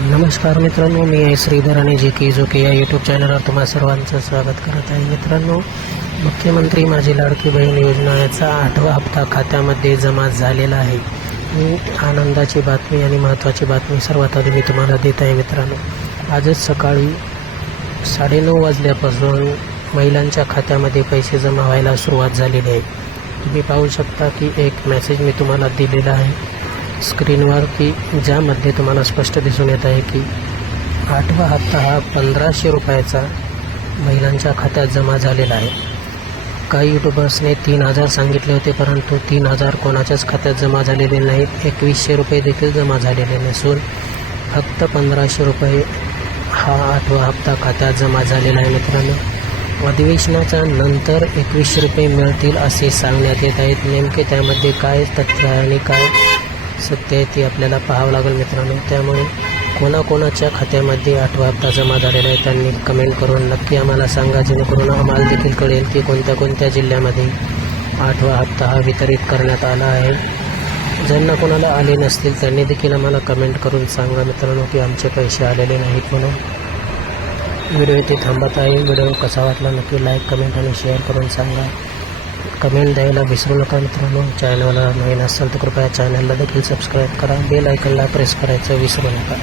नमस्कार मित्रांनो, मी आहे श्रीधर आणि जे की जो की या यूट्यूब चॅनलवर तुम्हा सर्वांचं स्वागत करत आहे. मित्रांनो, मुख्यमंत्री माझी लाडकी बहीण योजना याचा 8वा हप्ता खात्यामध्ये जमा झालेला आहे. ही आनंदाची बातमी आणि महत्त्वाची बातमी सर्वात आधी मी तुम्हाला देत आहे. मित्रांनो, आजच सकाळी 9:30 वाजल्यापासून महिलांच्या खात्यामध्ये पैसे जमा व्हायला सुरुवात झालेली आहे. तुम्ही पाहू शकता की एक मेसेज मी तुम्हाला दिलेला आहे स्क्रीनवर की ज्यामध्ये तुम्हाला स्पष्ट दिसून येत आहे की 8वा हप्ता हा 1500 रुपयाचा महिलांच्या खात्यात जमा झालेला आहे. काही यूट्यूबर्सने 3000 सांगितले होते, परंतु 3000 कोणाच्याच खात्यात जमा झालेले नाहीत. 2100 रुपये देखील जमा झालेले नसून फक्त 1500 रुपये हा 8वा हप्ता खात्यात जमा झालेला आहे. मित्रांनो, अधिवेशनाच्या नंतर 2100 रुपये मिळतील असे सांगण्यात येत आहेत. नेमके त्यामध्ये काय तथ्य आहे आणि काय सत्य आहे ते आपल्याला पाहावं लागेल. मित्रांनो, त्यामुळे कोणाकोणाच्या खात्यामध्ये 8वा हप्ता जमा झालेला आहे त्यांनी कमेंट करून नक्की आम्हाला सांगा, जेणेकरून आम्हाला देखील कळेल की कोणत्या कोणत्या जिल्ह्यामध्ये 8वा हप्ता हा वितरित करण्यात आला आहे. ज्यांना कोणाला आले नसतील त्यांनी देखील आम्हाला कमेंट करून सांगा मित्रांनो की आमचे पैसे आलेले नाहीत म्हणून. व्हिडिओ इथे थांबत आहे. व्हिडिओ कसा वाटला नक्की लाईक, कमेंट आणि शेअर करून सांगा. कमेंट द्यायला विसरू नका मित्रांनो. चॅनलला नवीन असेल तर कृपया चॅनलला देखील सबस्क्राईब करा. बेल आयकॉनला प्रेस करायचं विसरू नका.